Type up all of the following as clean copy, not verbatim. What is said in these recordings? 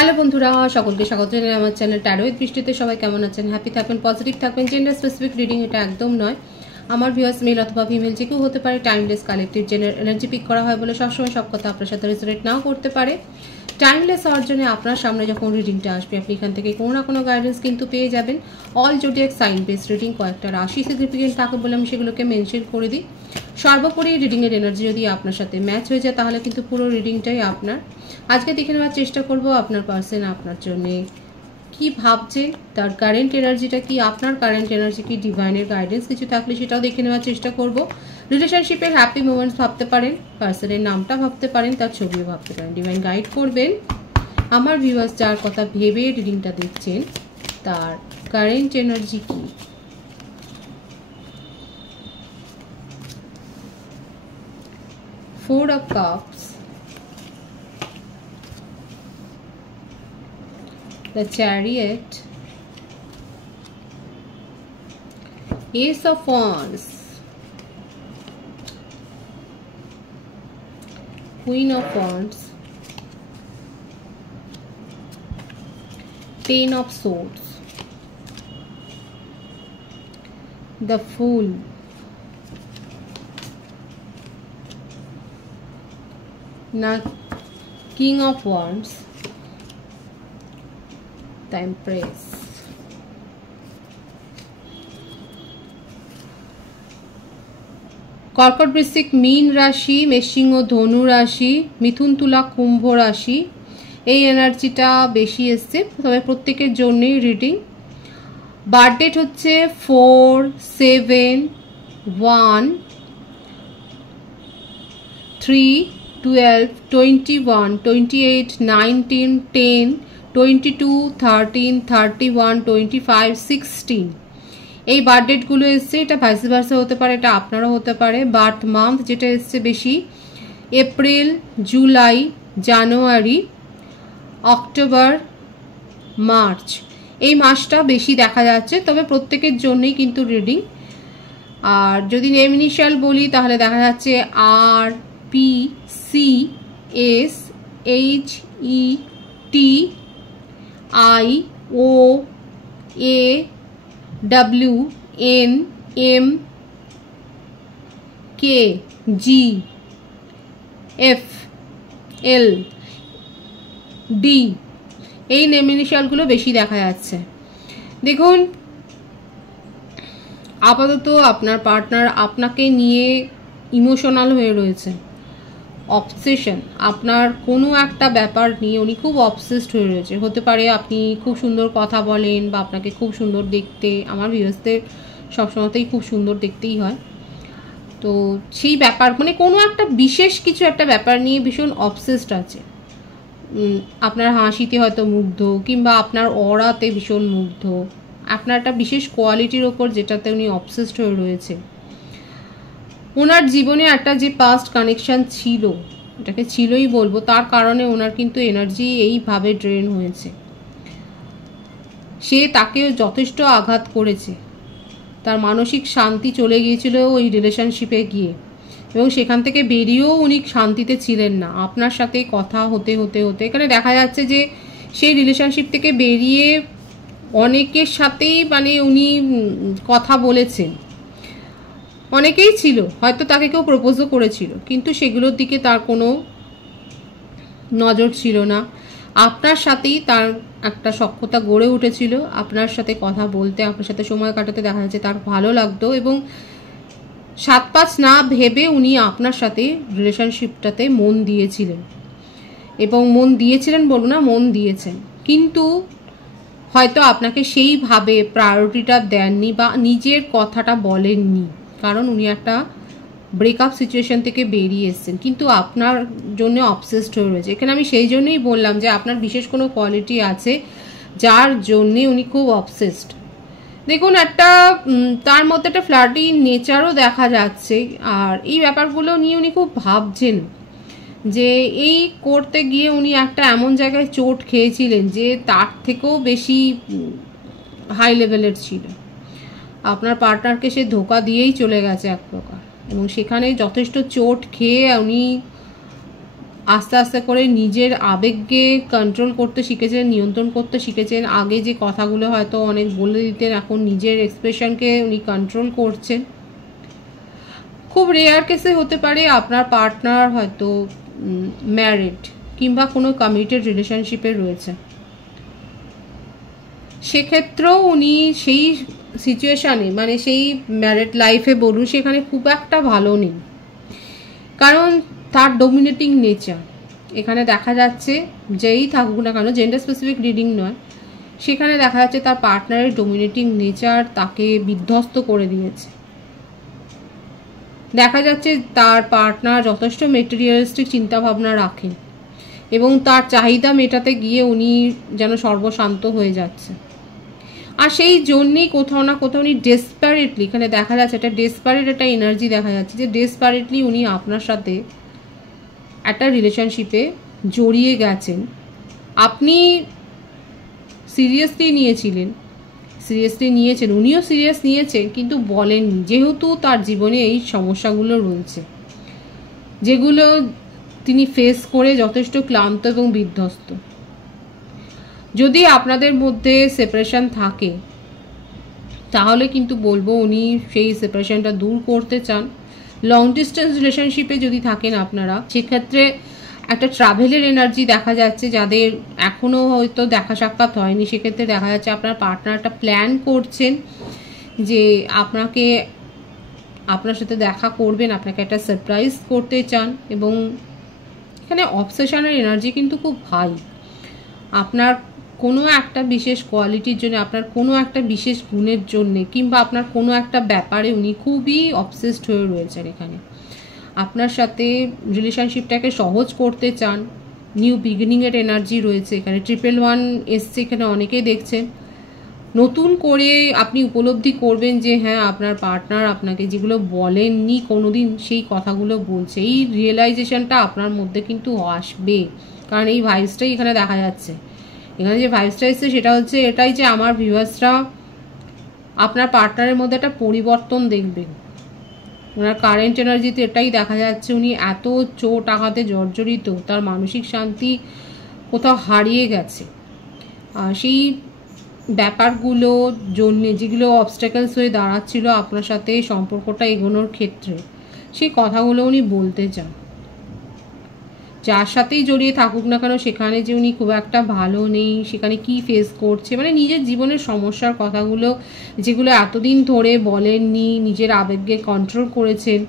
Hello বন্ধুরা, সকলকে স্বাগত জানাই আমার চ্যানেল ট্যারো উইথ বৃষ্টিতে। সবাই কেমন আছেন? হ্যাপি থাকবেন, পজিটিভ থাকবেন। জেন্ডার স্পেসিফিক রিডিং এটা একদম নয়। আমার ভিউয়ার্স মেল অথবা ফিমেল যে কেউ হতে পারে। Timeless collective general energy pick করা হয় বলে সবসময় সব কথা আপনার সাথে রেজোনেট নাও করতে পারে। টাইমলেস হওয়ার জন্য আপনার সামনে যখন রিডিংটা আসবে আপনি এখান থেকে কোনো না কোনো গাইডেন্স কিন্তু পেয়ে যাবেন। All zodiac sign base reading, কয়েকটা রাশি সিগনিফিকেন্ট থাকে বলে আমি সেগুলোকে মেনশন করে দিই। সর্বোপরি রিডিংয়ের এনার্জি যদি আপনার সাথে ম্যাচ হয়ে যায় তাহলে কিন্তু পুরো রিডিংটাই আপনার। আজকে দেখে নেওয়ার চেষ্টা করব আপনার পার্সন আপনার জন্যে কি ভাবছে, তার কারেন্ট এনার্জিটা কি, আপনার কারেন্ট এনার্জি কি, ডিভাইনের গাইডেন্স কিছু থাকলে সেটাও দেখে নেওয়ার চেষ্টা করব। রিলেশনশিপের হ্যাপি মোমেন্টস ভাবতে পারেন, পার্সনের নামটা ভাবতে পারেন, তার ছবিও ভাবতে পারেন। ডিভাইন গাইড করবেন আমার ভিউয়ার্স যার কথা ভেবে রিডিংটা দেখছেন তার কারেন্ট এনার্জি কি। Four of Cups, the Chariot, Ace of Wands, Queen of Wands, Ten of Swords, the Fool, now King of Wands, the Empress. কর্কট, বৃশ্চিক, মীন রাশি, মেষসিংহ, ধনু রাশি, মিথুন, তুলা, কুম্ভ রাশি এই এনার্জিটা বেশি এসছে, তবে প্রত্যেকের জন্যই রিডিং। বার্থডেট হচ্ছে 4, 7, 1, 3, 12, 21, 28, 19, 10, 22, 13, 31, 25, 16 এই বার্থডেটগুলো এসছে। এটা ভাইস ভার্সা হতে পারে, এটা আপনারও হতে পারে। বার্থ মান্থ যেটা এসছে বেশি এপ্রিল, জুলাই, জানুয়ারি, অক্টোবর, মার্চ এই মাসটা বেশি দেখা যাচ্ছে, তবে প্রত্যেকের জন্যই কিন্তু রিডিং। আর যদি নেম ইনিশিয়াল বলি তাহলে দেখা যাচ্ছে R, P, C, S, H, E, T, I, O, A, W, N, M, K, G, F, L, D এই নেম ইনিশিয়ালগুলো বেশি দেখা যাচ্ছে। দেখুন, আপাতত আপনার পার্টনার আপনাকে নিয়ে ইমোশনাল হয়ে রয়েছে, অবসেশন। আপনার কোনো একটা ব্যাপার নিয়ে উনি খুব অবসেসড হয়ে রয়েছে। হতে পারে আপনি খুব সুন্দর কথা বলেন বা আপনাকে খুব সুন্দর দেখতে, আমার ভিউয়ার্সদের সবসময়তেই খুব সুন্দর দেখতেই হয়। তো সেই ব্যাপার মানে কোনো একটা বিশেষ কিছু একটা ব্যাপার নিয়ে ভীষণ অবসেসড আছে। আপনার হাসিতে হয়তো মুগ্ধ, কিংবা আপনার অরাতে ভীষণ মুগ্ধ, আপনার একটা বিশেষ কোয়ালিটির ওপর যেটাতে উনি অবসেসড হয়ে রয়েছে। ওনার জীবনে একটা যে পাস্ট কানেকশান ছিল, এটাকে ছিলই বলবো, তার কারণে ওনার কিন্তু এনার্জি এইভাবে ড্রেন হয়েছে। সে তাকে যথেষ্ট আঘাত করেছে, তার মানসিক শান্তি চলে গিয়েছিল ওই রিলেশনশিপে গিয়ে, এবং সেখান থেকে বেরিয়েও উনি শান্তিতে ছিলেন না। আপনার সাথে কথা হতে হতে হতে এখানে দেখা যাচ্ছে যে সেই রিলেশনশিপ থেকে বেরিয়ে অনেকের সাথেই মানে উনি কথা বলেছেন, অনেকেই ছিল, হয়তো তাকে কেউ প্রপোজও করেছিল, কিন্তু সেগুলোর দিকে তার কোনো নজর ছিল না। আপনার সাথেই তার একটা সখ্যতা গড়ে উঠেছিল, আপনার সাথে কথা বলতে, আপনার সাথে সময় কাটাতে দেখা যাচ্ছে তার ভালো লাগতো, এবং 7-5 না ভেবে উনি আপনার সাথে রিলেশনশিপটাতে মন দিয়েছিলেন, এবং মন দিয়েছিলেন বলবো না, মন দিয়েছেন, কিন্তু হয়তো আপনাকে সেইভাবে প্রায়োরিটিটা দেননি বা নিজের কথাটা বলেননি, কারণ উনি একটা ব্রেকআপ সিচুয়েশন থেকে বেরিয়ে এসেছেন, কিন্তু আপনার জন্য অবসেসড হয়ে রয়েছে। এখানে আমি সেই জন্যই বললাম যে আপনার বিশেষ কোনো কোয়ালিটি আছে যার জন্যে উনি খুব অবসেসড। দেখুন, একটা তার মধ্যে একটা ফ্লার্টি নেচারও দেখা যাচ্ছে, আর এই ব্যাপারগুলো নিয়ে উনি খুব ভাবছেন যে এই করতে গিয়ে উনি একটা এমন জায়গায় চোট খেয়েছিলেন যে তার থেকেও বেশি হাই লেভেলের ছিল। আপনার পার্টনারকে সে ধোকা দিয়েই চলে গেছে এক প্রকার, এবং সেখানে যথেষ্ট চোট খেয়ে উনি আস্তে আস্তে করে নিজের আবেগকে কন্ট্রোল করতে শিখেছেন, নিয়ন্ত্রণ করতে শিখেছেন। আগে যে কথাগুলো হয়তো অনেক বলে দিতেন, এখন নিজের এক্সপ্রেশনকে উনি কন্ট্রোল করছেন। খুব রেয়ার কেসে হতে পারে আপনার পার্টনার হয়তো ম্যারিড কিংবা কোনো কমিটেড রিলেশনশিপে রয়েছে, সেক্ষেত্রেও উনি সেই সিচুয়েশানে মানে সেই ম্যারিড লাইফে বলুন সেখানে খুব একটা ভালো নেই, কারণ তার ডমিনেটিং নেচার এখানে দেখা যাচ্ছে। যেই থাকুক না কেন, জেন্ডার স্পেসিফিক রিডিং নয়, সেখানে দেখা যাচ্ছে তার পার্টনারের ডমিনেটিং নেচার তাকে বিধ্বস্ত করে দিয়েছে। দেখা যাচ্ছে তার পার্টনার যথেষ্ট মেটেরিয়ালিস্টিক চিন্তাভাবনা রাখেন এবং তার চাহিদা মেটাতে গিয়ে উনি যেন সর্বশান্ত হয়ে যাচ্ছে। আর সেই জন্যেই কোথাও না কোথাও উনি ডেসপারেটলি, এখানে দেখা যাচ্ছে একটা ডেসপারেট একটা এনার্জি দেখা যাচ্ছে যে ডেসপারেটলি উনি আপনার সাথে একটা রিলেশনশিপে জড়িয়ে গেছেন। আপনি সিরিয়াসলি নিয়েছেন, উনিও সিরিয়াস নিয়েছেন, কিন্তু বলেননি, যেহেতু তার জীবনে এই সমস্যাগুলো রয়েছে যেগুলো তিনি ফেস করে যথেষ্ট ক্লান্ত এবং বিধ্বস্ত। যদি আপনাদের মধ্যে সেপারেশন থাকে তাহলে কিন্তু বলবো উনি সেই সেপারেশনটা দূর করতে চান। লং ডিস্টেন্স রিলেশনশিপে যদি থাকেন আপনারা, সেক্ষেত্রে একটা ট্রাভেলের এনার্জি দেখা যাচ্ছে। যাদের এখনও হয়তো দেখা সাক্ষাৎ হয়নি, সেক্ষেত্রে দেখা যাচ্ছে আপনার পার্টনার একটা প্ল্যান করছেন যে আপনার সাথে দেখা করবেন, আপনাকে একটা সারপ্রাইজ করতে চান। এবং এখানে অবসেশনের এনার্জি কিন্তু খুব হাই। আপনার কোনো একটা বিশেষ কোয়ালিটির জন্য, আপনার কোনো একটা বিশেষ গুণের জন্যে, কিংবা আপনার কোনো একটা ব্যাপারে উনি খুবই অবসেসড হয়ে রয়েছেন। এখানে আপনার সাথে রিলেশনশিপটাকে সহজ করতে চান। নিউ বিগিনিংয়ের এনার্জি রয়েছে এখানে। 111 এসছে এখানে, অনেকেই দেখছেন। নতুন করে আপনি উপলব্ধি করবেন যে হ্যাঁ, আপনার পার্টনার আপনাকে যেগুলো বলেননি কোনোদিন সেই কথাগুলো বলছে। এই রিয়েলাইজেশনটা আপনার মধ্যে কিন্তু আসবে, কারণ এই ভাইবসটাই এখানে দেখা যাচ্ছে। এখানে যে ভাইবসটা এসছে সেটা হচ্ছে এটাই যে আমার ভিউয়ার্সরা আপনার পার্টনারের মধ্যে একটা পরিবর্তন দেখবেন। ওনার কারেন্ট এনার্জিতে এটাই দেখা যাচ্ছে, উনি এত চোট আঘাতে জর্জরিত, তার মানসিক শান্তি কোথাও হারিয়ে গেছে। সেই ব্যাপারগুলো জন্যে যেগুলো অবস্ট্যাকলস হয়ে দাঁড়াচ্ছিল আপনার সাথে সম্পর্কটা এগোনোর ক্ষেত্রে, সেই কথাগুলো উনি বলতে চান। যার সাথেই জড়িয়ে থাকুক না কেন সেখানে যে উনি খুব একটা ভালো নেই, সেখানে কি ফেস করছে, মানে নিজের জীবনের সমস্যার কথাগুলো যেগুলো এতদিন ধরে বলেননি, নিজের আবেগকে কন্ট্রোল করেছেন,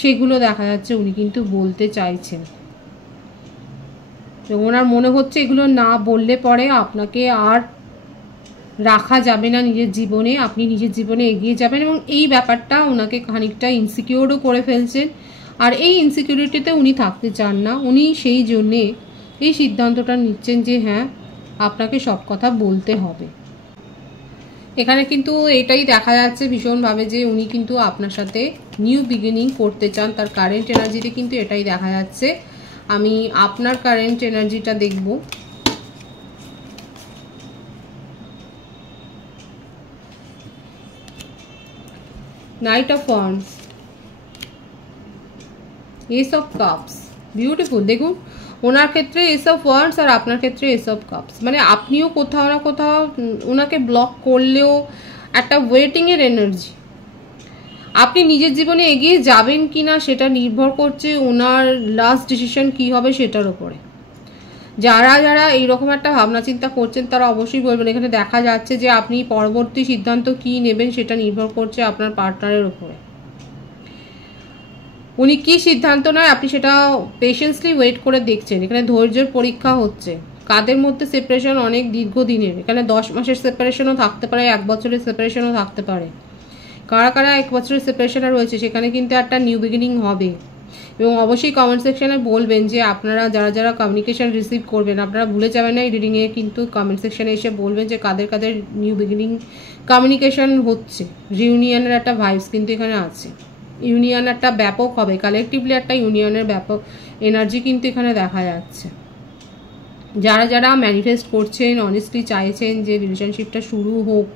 সেগুলো দেখা যাচ্ছে উনি কিন্তু বলতে চাইছেন। তো ওনার মনে হচ্ছে এগুলো না বললে পরে আপনাকে আর রাখা যাবে না নিজের জীবনে, আপনি নিজের জীবনে এগিয়ে যাবেন। এবং এই ব্যাপারটা ওনাকে খানিকটা ইনসিকিউরও করে ফেলছেন। আর এই ইনসিকিউরিটিতে উনি থাকতে চান না। উনি সেই জন্যে এই সিদ্ধান্তটা নিচ্ছেন যে হ্যাঁ, আপনাকে সব কথা বলতে হবে। এখানে কিন্তু এটাই দেখা যাচ্ছে ভীষণভাবে যে উনি কিন্তু আপনার সাথে নিউ বিগিনিং করতে চান। তার কারেন্ট এনার্জিতে কিন্তু এটাই দেখা যাচ্ছে। আমি আপনার কারেন্ট এনার্জিটা দেখব। Night of wands, S of cups, beautiful. দেখুন ওনার ক্ষেত্রে এস অফ ওয়ান্ডস আর আপনার ক্ষেত্রে এস অফ কাপস, মানে আপনিও কোথাও না কোথাও ওনাকে ব্লক করলেও একটা ওয়েটিংয়ের এনার্জি। আপনি নিজের জীবনে এগিয়ে যাবেন কি না সেটা নির্ভর করছে ওনার লাস্ট ডিসিশন কী হবে সেটার ওপরে। যারা যারা এইরকম একটা ভাবনা চিন্তা করছেন তারা অবশ্যই বলবেন। এখানে দেখা যাচ্ছে যে আপনি পরবর্তী সিদ্ধান্ত কী নেবেন সেটা নির্ভর করছে আপনার পার্টনারের ওপরে। উনি কী সিদ্ধান্ত নেয় আপনি সেটা পেশেন্সলি ওয়েট করে দেখছেন। এখানে ধৈর্যের পরীক্ষা হচ্ছে। কাদের মধ্যে সেপারেশন অনেক দীর্ঘদিনের, এখানে 10 মাসের সেপারেশনও থাকতে পারে, 1 বছরের সেপারেশনও থাকতে পারে। কারা কারা 1 বছরের সেপারেশনে রয়েছে সেখানে কিন্তু একটা নিউ বিগিনিং হবে। এবং অবশ্যই কমেন্ট সেকশানে বলবেন যে আপনারা যারা যারা কমিউনিকেশান রিসিভ করবেন, আপনারা ভুলে যাবেন না এই রিডিংয়ে কিন্তু কমেন্ট সেকশানে এসে বলবেন যে কাদের কাদের নিউ বিগিনিং কমিউনিকেশান হচ্ছে। রিউনিয়নের একটা ভাইবস কিন্তু এখানে আছে। ইউনিয়ন একটা ব্যাপক হবে, কালেকটিভলি একটা ইউনিয়নের ব্যাপক এনার্জি কিন্তু এখানে দেখা যাচ্ছে। যারা যারা ম্যানিফেস্ট করছেন, অনেস্টলি চাইছেন যে রিলেশনশিপটা শুরু হোক,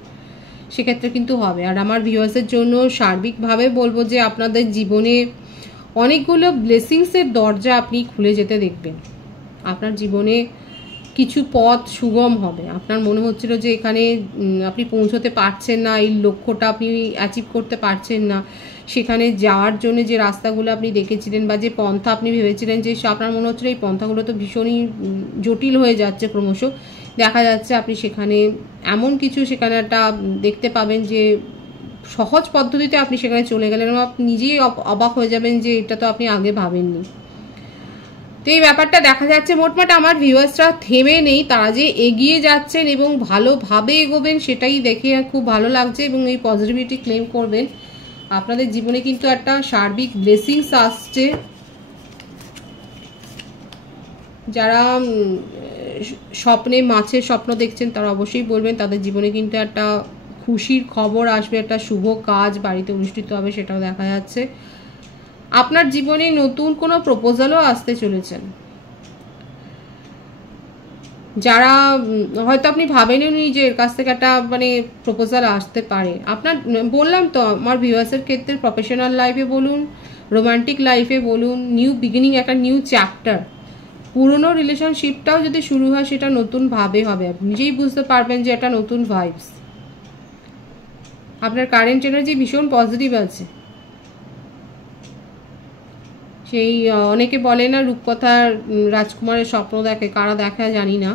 সেক্ষেত্রে কিন্তু হবে। আর আমার ভিউয়ার্সের জন্য সার্বিকভাবে বলবো যে আপনাদের জীবনে অনেকগুলো ব্লেসিংসের দরজা আপনি খুলে যেতে দেখবেন। আপনার জীবনে কিছু পথ সুগম হবে। আপনার মনে হচ্ছিল যে এখানে আপনি পৌঁছতে পারছেন না, এই লক্ষ্যটা আপনি অ্যাচিভ করতে পারছেন না, সেখানে যাওয়ার জন্য যে রাস্তাগুলো আপনি দেখেছিলেন বা যে পন্থা আপনি ভেবেছিলেন যে আপনার মনে হচ্ছিল এই পন্থাগুলো তো ভীষণই জটিল হয়ে যাচ্ছে, ক্রমশ দেখা যাচ্ছে আপনি সেখানে এমন কিছু সেখানে একটা দেখতে পাবেন যে সহজ পদ্ধতিতে আপনি সেখানে চলে গেলেন এবং আপনি নিজেই অবাক হয়ে যাবেন যে এটা তো আপনি আগে ভাবেননি। তো এই ব্যাপারটা দেখা যাচ্ছে মোটমাট আমার ভিউয়ার্সরা থেমে নেই, তারা যে এগিয়ে যাচ্ছেন এবং ভালোভাবে এগোবেন সেটাই দেখে খুব ভালো লাগছে এবং এই পজিটিভিটি ক্লেম করবেন। আপনাদের জীবনে কিন্তু একটা সার্বিক ব্লেসিংস আসছে। যারা স্বপ্নে মাছের স্বপ্ন দেখছেন তারা অবশ্যই বলবেন তাদের জীবনে কিন্তু একটা খুশির খবর আসবে, একটা শুভ কাজ বাড়িতে অনুষ্ঠিত হবে, সেটাও দেখা যাচ্ছে। আপনার জীবনে নতুন কোনো প্রপোজালও আসতে চলেছেন, যারা হয়তো আপনি ভাবেননি যে এর কাছ থেকে একটা মানে প্রপোজাল আসতে পারে। আপনার বললাম তো আমার ভিউয়ার্সের ক্ষেত্রে প্রফেশনাল লাইফে বলুন, রোমান্টিক লাইফে বলুন, নিউ বিগিনিং, একটা নিউ চ্যাপ্টার। পুরনো রিলেশনশিপটাও যদি শুরু হয় সেটা নতুনভাবে হবে, আপনি নিজেই বুঝতে পারবেন যে এটা নতুন ভাইবস। আপনার কারেন্ট এনার্জি ভীষণ পজিটিভ আছে। সেই অনেকে বলে না রূপকথার রাজকুমারের স্বপ্ন দেখে, কারা দেখা জানি না,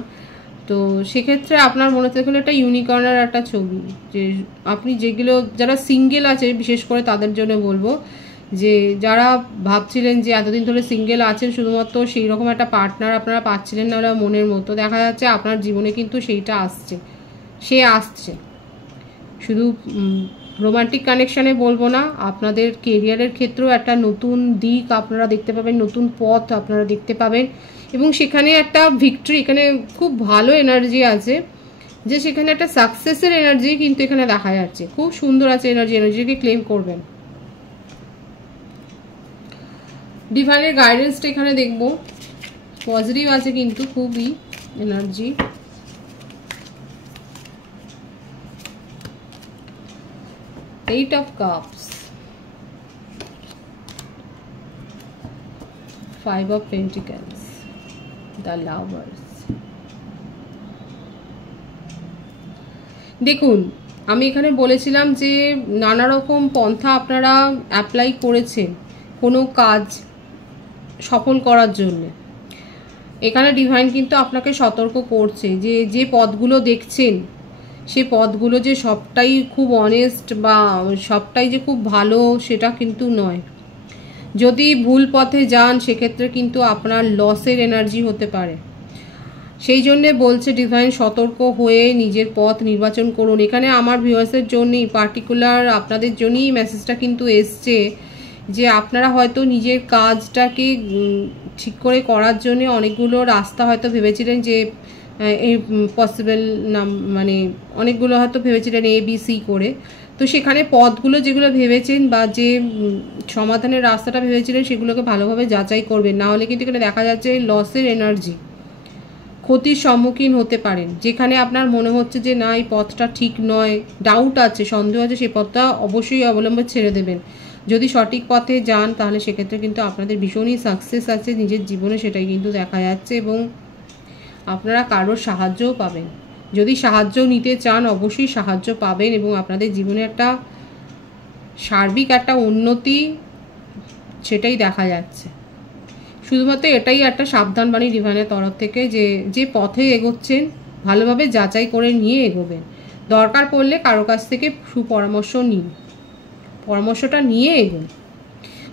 তো সেক্ষেত্রে আপনার মনে থেকে একটা ইউনিকর্নের একটা ছবি, যে আপনি যেগুলো যারা সিঙ্গেল আছে বিশেষ করে তাদের জন্য বলবো, যে যারা ভাবছিলেন যে এতদিন ধরে সিঙ্গেল আছেন শুধুমাত্র সেই রকম একটা পার্টনার আপনারা পাচ্ছিলেন না ওরা মনের মতো, দেখা যাচ্ছে আপনার জীবনে কিন্তু সেইটা আসছে, সে আসছে। শুধু রোমান্টিক কানেকশানে বলবো না, আপনাদের কেরিয়ারের ক্ষেত্রেও একটা নতুন দিক আপনারা দেখতে পাবেন, নতুন পথ আপনারা দেখতে পাবেন এবং সেখানে একটা ভিক্টরি, এখানে খুব ভালো এনার্জি আছে, যে সেখানে একটা সাকসেসের এনার্জি কিন্তু এখানে দেখা যাচ্ছে, খুব সুন্দর আছে এনার্জিকে ক্লেম করবেন। ডিভাইনের গাইডেন্সটা এখানে দেখবো পজিটিভ আছে কিন্তু খুবই energy. Eight of Cups, Five of Pentacles, The Lovers। দেখুন আমি এখানে বলেছিলাম যে নানা রকম পন্থা আপনারা অ্যাপ্লাই করেছেন কোনো কাজ সফল করার জন্য। এখানে ডিভাইন কিন্তু আপনাকে সতর্ক করছে যে যে পথগুলো দেখছেন সে পথগুলো যে সবটাই খুব অনেস্ট বা সবটাই যে খুব ভালো সেটা কিন্তু নয়। যদি ভুল পথে যান সেক্ষেত্রে কিন্তু আপনার লসের এনার্জি হতে পারে, সেই জন্যে বলছে ডিভাইন সতর্ক হয়ে নিজের পথ নির্বাচন করুন। এখানে আমার ভিউয়ার্সের জন্যই পার্টিকুলার আপনাদের জন্যই মেসেজটা কিন্তু এসছে যে আপনারা হয়তো নিজের কাজটাকে ঠিক করে করার জন্য অনেকগুলো রাস্তা হয়তো ভেবেছিলেন যে পসিবল না, মানে অনেকগুলো হয়তো ভেবেছিলেন ABC করে, তো সেখানে পথগুলো যেগুলো ভেবেছেন বা যে সমাধানের রাস্তাটা ভেবেছিলেন সেগুলোকে ভালোভাবে যাচাই করবেন, না হলে কিন্তু এখানে দেখা যাচ্ছে লসের এনার্জি, ক্ষতির সম্মুখীন হতে পারেন। যেখানে আপনার মনে হচ্ছে যে না এই পথটা ঠিক নয়, ডাউট আছে, সন্দেহ আছে, সেই পথটা অবশ্যই অবলম্বন ছেড়ে দেবেন। যদি সঠিক পথে যান তাহলে সেক্ষেত্রে কিন্তু আপনাদের ভীষণই সাকসেস আছে নিজের জীবনে, সেটাই কিন্তু দেখা যাচ্ছে এবং আপনারা কারোর সাহায্যও পাবেন। যদি সাহায্য নিতে চান অবশ্যই সাহায্য পাবেন এবং আপনাদের জীবনে একটা সার্বিক একটা উন্নতি সেটাই দেখা যাচ্ছে। শুধুমাত্র এটাই একটা সাবধানবাণী ডিভাইনের তরফ থেকে যে যে পথে এগোচ্ছেন ভালোভাবে যাচাই করে নিয়ে এগোবেন। দরকার পড়লে কারো কাছ থেকে সুপরামর্শ নিন, পরামর্শটা নিয়ে এগোন।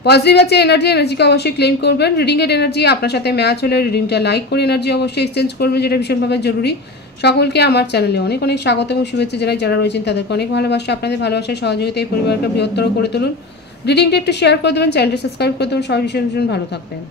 পজিটিভ আছে এনার্জিকে অবশ্যই ক্লেম করবেন। রিডিংয়ের এনার্জি আপনার সাথে ম্যাচ হলে রিডিংটা লাইক করে এনার্জি অবশ্যই এক্সচেঞ্জ করবেন, যেটা ভীষণভাবে জরুরি। সকলকে আমার চ্যানেলে অনেক অনেক স্বাগত এবং শুভেচ্ছা জানাই। যারা রয়েছেন তাদেরকে অনেক ভালোবাসা, আপনাদের ভালোবাসার সহযোগিতা এই পরিবারকে বৃহত্তর করে তুলুন। রিডিংটা একটু শেয়ার করে দেবেন, চ্যানেলটি সাবস্ক্রাইব করে দেবেন। সবাই ভীষণ ভীষণ ভালো থাকবেন।